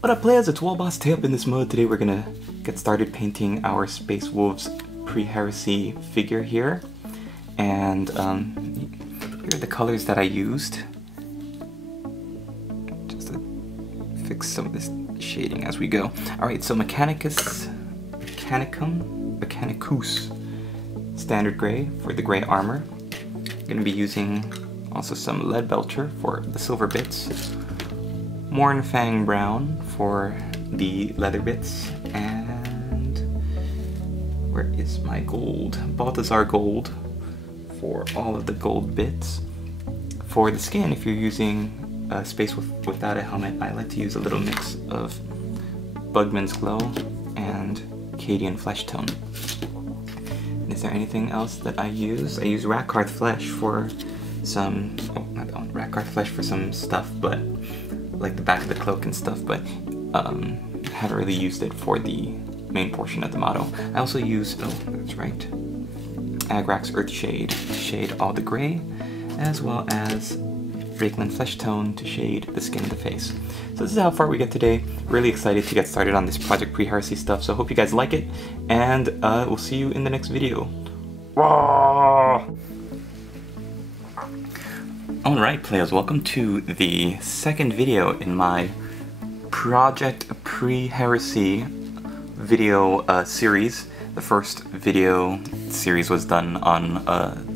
What up players, it's Wallboss Tae up in this mode. Today we're gonna get started painting our Space Wolves pre-Heresy figure here. And here are the colors that I used. Just to fix some of this shading as we go. Alright, so Mechanicus Standard Gray for the gray armor. I'm gonna be using also some Lead Belcher for the silver bits. Mornfang Brown for the leather bits, and where is my gold? Balthazar Gold for all of the gold bits. For the skin, if you're using a Space without a helmet, I like to use a little mix of Bugman's Glow and Cadian Flesh Tone. Is there anything else that I use? I use Rackhearth Flesh for some, Rackhearth Flesh for some stuff, but like the back of the cloak and stuff, but haven't really used it for the main portion of the model. I also use, oh, that's right, Agrax Earthshade to shade all the gray, as well as Rakeland Flesh Tone to shade the skin of the face. So this is how far we get today. Really excited to get started on this Project Pre-Heresy stuff, so hope you guys like it, and we'll see you in the next video. Alright players, welcome to the second video in my Project Pre-Heresy video series. The first video series was done on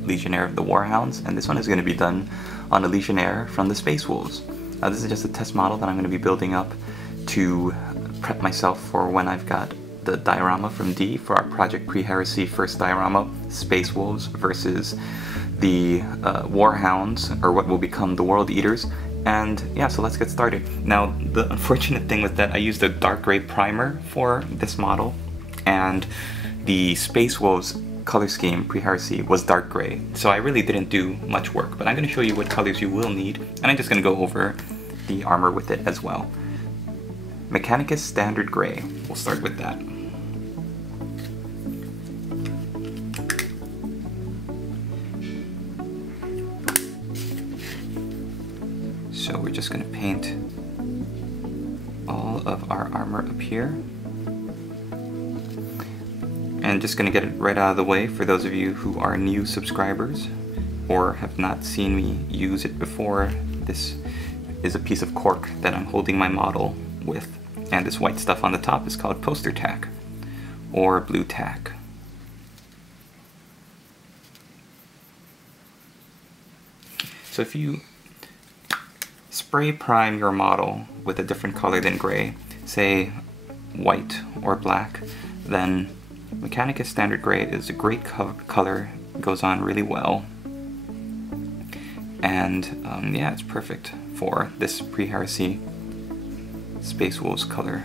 Legionnaire of the Warhounds, and this one is going to be done on a Legionnaire from the Space Wolves. This is just a test model that I'm going to be building up to prep myself for when I've got the diorama from D for our Project Pre-Heresy first diorama, Space Wolves versus the Warhounds, or what will become the World Eaters. And yeah, so let's get started. Now, the unfortunate thing was that I used a dark gray primer for this model, and the Space Wolves color scheme pre-Heresy was dark gray, so I really didn't do much work, but I'm going to show you what colors you will need, and I'm just going to go over the armor with it as well. Mechanicus Standard Gray, we'll start with that. So we're just going to paint all of our armor up here. And just going to get it right out of the way for those of you who are new subscribers or have not seen me use it before. This is a piece of cork that I'm holding my model with, and this white stuff on the top is called poster tack or blue tack. So if you spray prime your model with a different color than gray, say white or black, then Mechanicus Standard Gray is a great color, goes on really well, and yeah, it's perfect for this pre-Heresy Space Wolves color.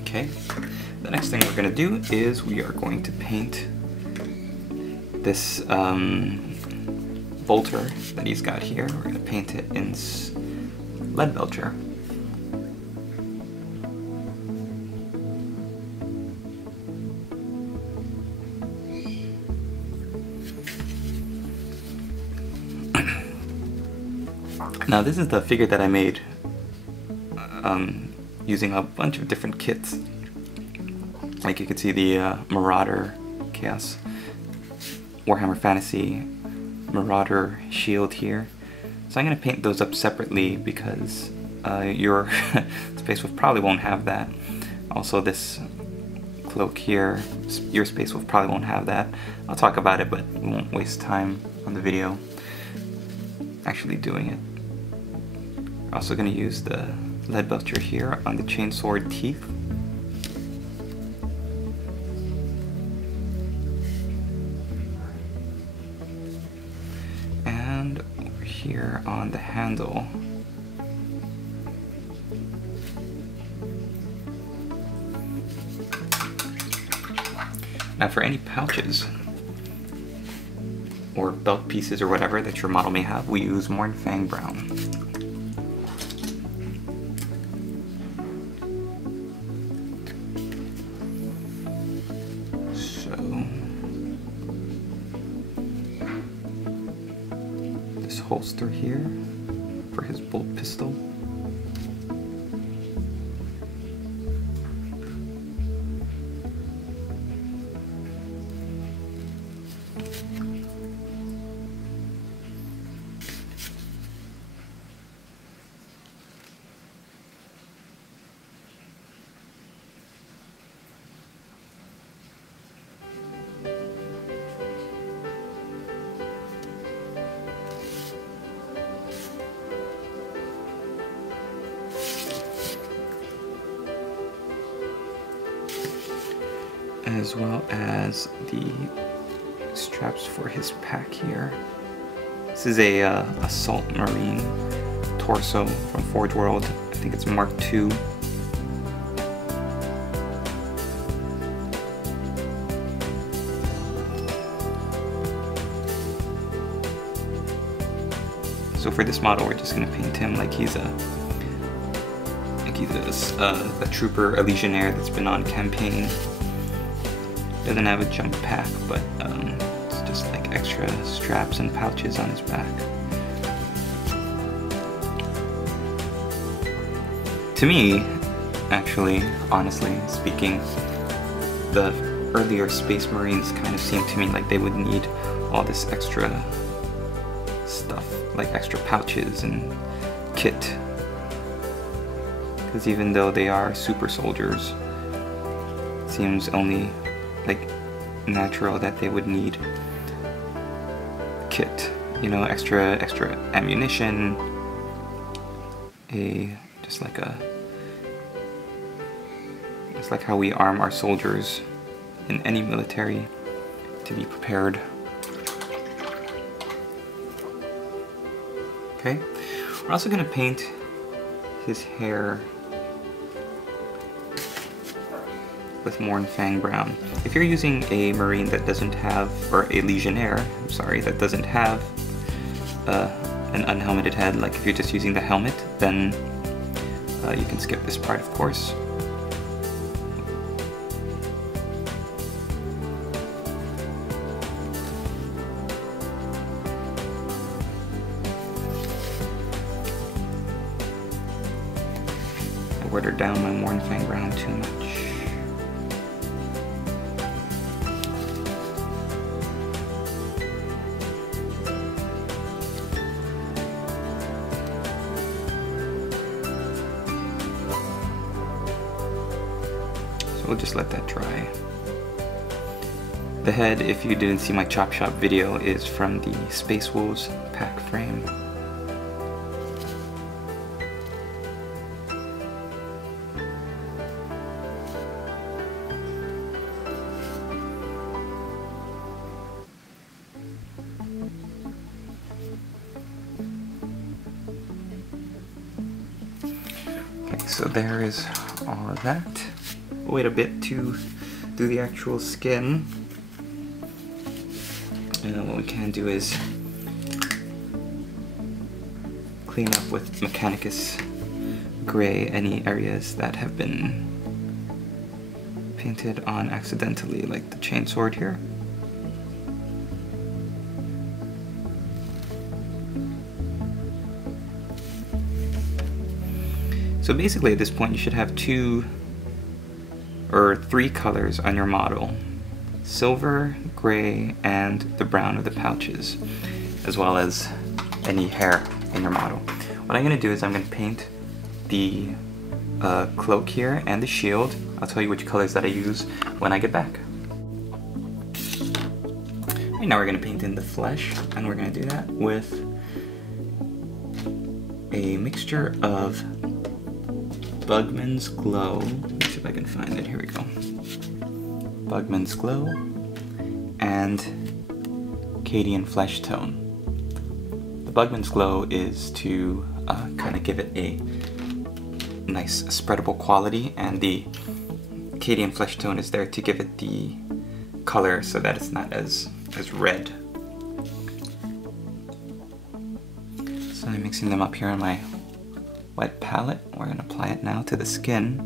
Okay, the next thing we're going to do is we are going to paint this bolter that he's got here. We're going to paint it in Lead Belcher. Now this is the figure that I made using a bunch of different kits. Like you can see the Marauder Chaos Warhammer Fantasy Marauder shield here. So I'm going to paint those up separately because your Space Wolf probably won't have that. Also this cloak here, your Space Wolf probably won't have that. I'll talk about it, but we won't waste time on the video actually doing it. We're also going to use the Lead Belcher here on the chainsword teeth. here on the handle. Now for any pouches or belt pieces or whatever that your model may have, we use Mornfang Brown. So this holster here for his bolt pistol. As well as the straps for his pack here. This is a Assault Marine torso from Forge World. I think it's Mark II. So for this model, we're just gonna paint him like he's a trooper, a legionnaire that's been on campaign. Doesn't have a jump pack, but it's just like extra straps and pouches on his back. To me, actually, honestly speaking, the earlier Space Marines kind of seemed to me like they would need all this extra stuff, like extra pouches and kit. Because even though they are super soldiers, it seems only like natural that they would need kit, you know, extra ammunition, just like how we arm our soldiers in any military to be prepared. Okay, we're also gonna paint his hair with Mornfang Brown. If you're using a Marine that doesn't have, or a Legionnaire, I'm sorry, that doesn't have an unhelmeted head, like if you're just using the helmet, then you can skip this part, of course. I watered down my Mornfang Brown too much. We'll just let that dry. The head, if you didn't see my Chop Shop video, is from the Space Wolves pack frame. Okay, so there is all of that. We'll wait a bit to do the actual skin. And then what we can do is clean up with Mechanicus Gray any areas that have been painted on accidentally, like the chainsword here. So basically at this point you should have 2 or 3 colors on your model: silver, gray, and the brown of the pouches, as well as any hair in your model. What I'm going to do is I'm going to paint the cloak here and the shield. I'll tell you which colors that I use when I get back. Right, now we're going to paint in the flesh, and we're going to do that with a mixture of Bugman's Glow. Let me see if I can find it. Here we go. Bugman's Glow and Cadian Flesh Tone. The Bugman's Glow is to kind of give it a nice spreadable quality, and the Cadian Flesh Tone is there to give it the color so that it's not as red. So I'm mixing them up here on my wet palette. We're going to apply it now to the skin.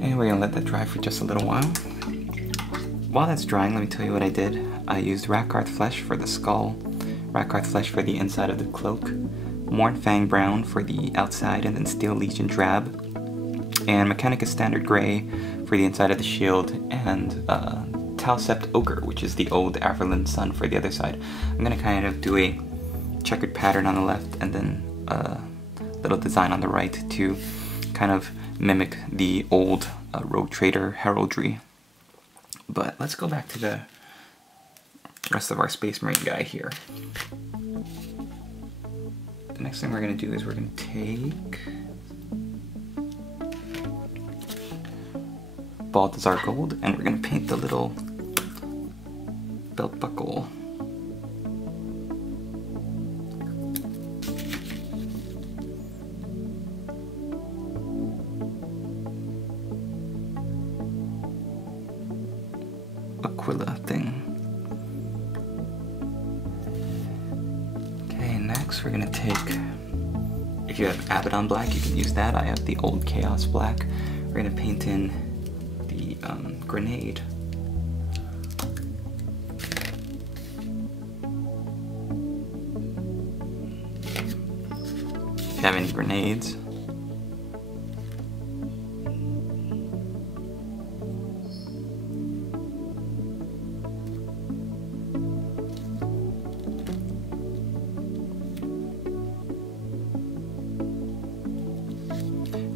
And we're gonna let that dry for just a little while. While that's drying, let me tell you what I did. I used Rakarth Flesh for the skull, Rakarth Flesh for the inside of the cloak, Mornfang Brown for the outside, and then Steel Legion Drab, and Mechanicus Standard Grey for the inside of the shield, and Talsept Ogre, which is the old Averland Sun, for the other side. I'm gonna kind of do a checkered pattern on the left and then a little design on the right to kind of mimic the old Rogue Trader heraldry. But let's go back to the rest of our Space Marine guy here. The next thing we're going to do is we're going to take Balthazar Gold and we're going to paint the little belt buckle. Aquila thing. Okay, next we're gonna take, if you have Abaddon Black, you can use that. I have the old Chaos Black. We're gonna paint in the grenade. If you have any grenades.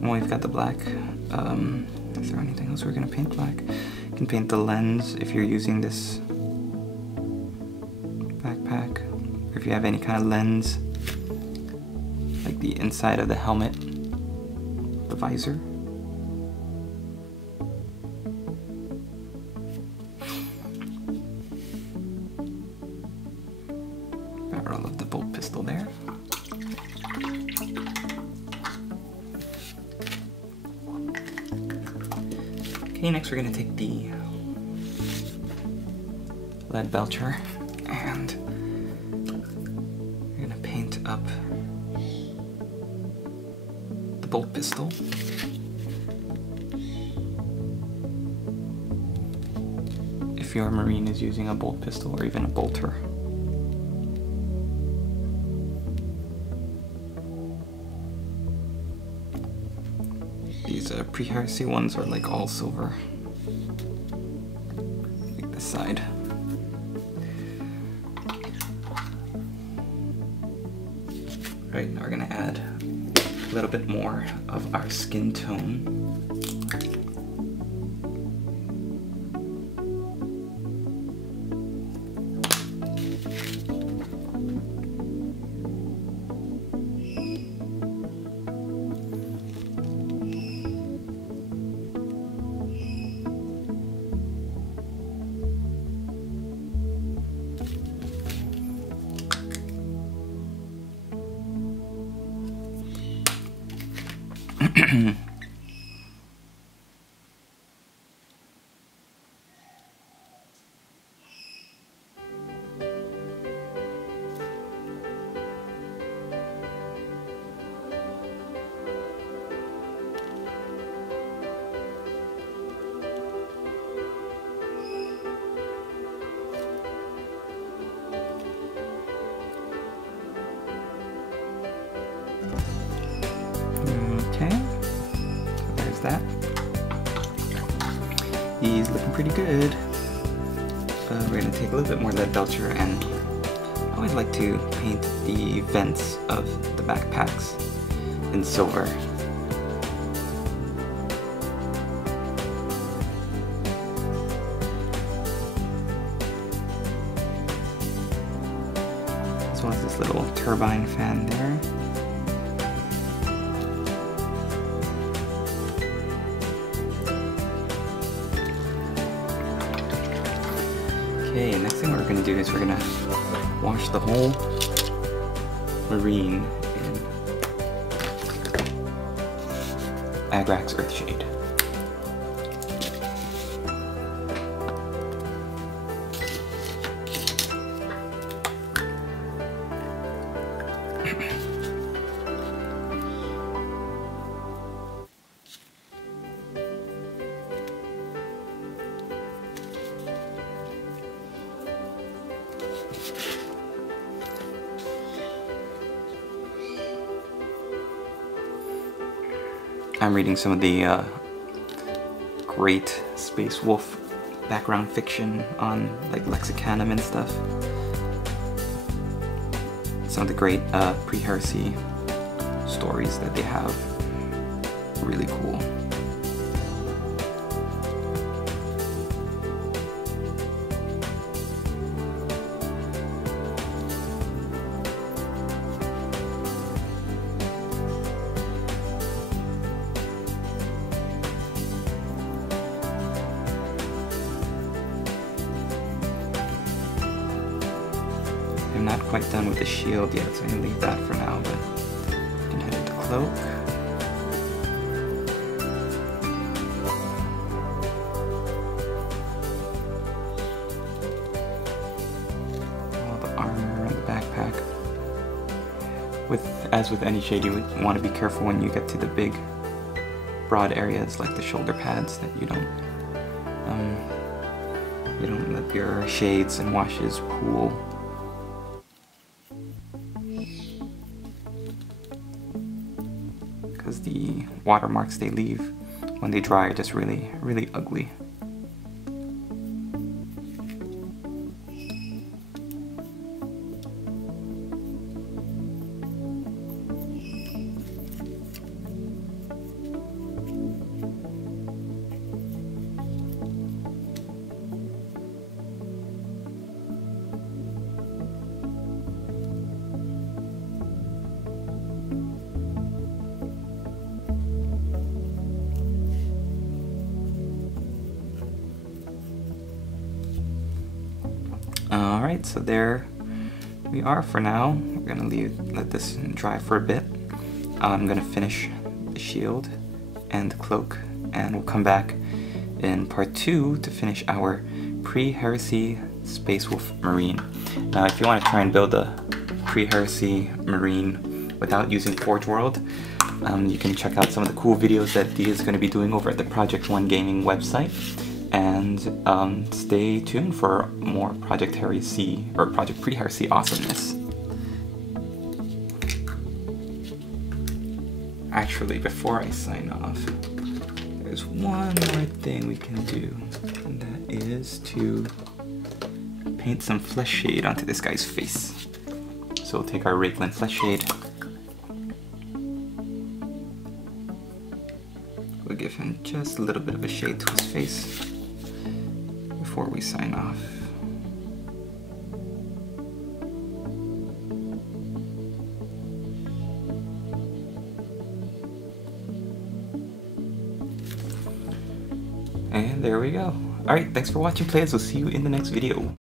When we've got the black, is there anything else we're going to paint black? You can paint the lens if you're using this backpack, or if you have any kind of lens, like the inside of the helmet, the visor. Barrel of the bolt pistol there. Okay, next we're going to take the lead belcher and we're going to paint up the bolt pistol. If your Marine is using a bolt pistol or even a bolter. These pre-Heresy ones are like all silver. Like this side. Right, now we're gonna add a little bit more of our skin tone. there's that. He's looking pretty good. We're gonna take a little bit more lead belcher, and I always like to paint the vents of the backpacks in silver. As well as this little turbine fan there. Okay, next thing we're going to do is we're going to wash the whole marine in Agrax Earthshade. I'm reading some of the great Space Wolf background fiction on like Lexicanum and stuff. Some of the great pre-Heresy stories that they have. Really cool. I'm not quite done with the shield yet, so I'm going to leave that for now, but I can head into cloak. All the armor and the backpack. As with any shade, you want to be careful when you get to the big, broad areas like the shoulder pads that you don't let your shades and washes pool. Because the watermarks they leave when they dry are just really, really ugly. Alright, so there we are for now. We're gonna let this dry for a bit. I'm gonna finish the shield and the cloak, and we'll come back in part 2 to finish our pre-Heresy Space Wolf Marine. Now, if you want to try and build a pre-Heresy Marine without using Forge World, you can check out some of the cool videos that Dia is going to be doing over at the Project One Gaming website. And stay tuned for more Project Heresy, or Project Pre-Heresy awesomeness. Actually, before I sign off, there's one more thing we can do, and that is to paint some flesh shade onto this guy's face. So we'll take our Rakelin flesh shade. We'll give him just a little bit of a shade to his face before we sign off. And there we go. Alright, thanks for watching, players. We'll see you in the next video.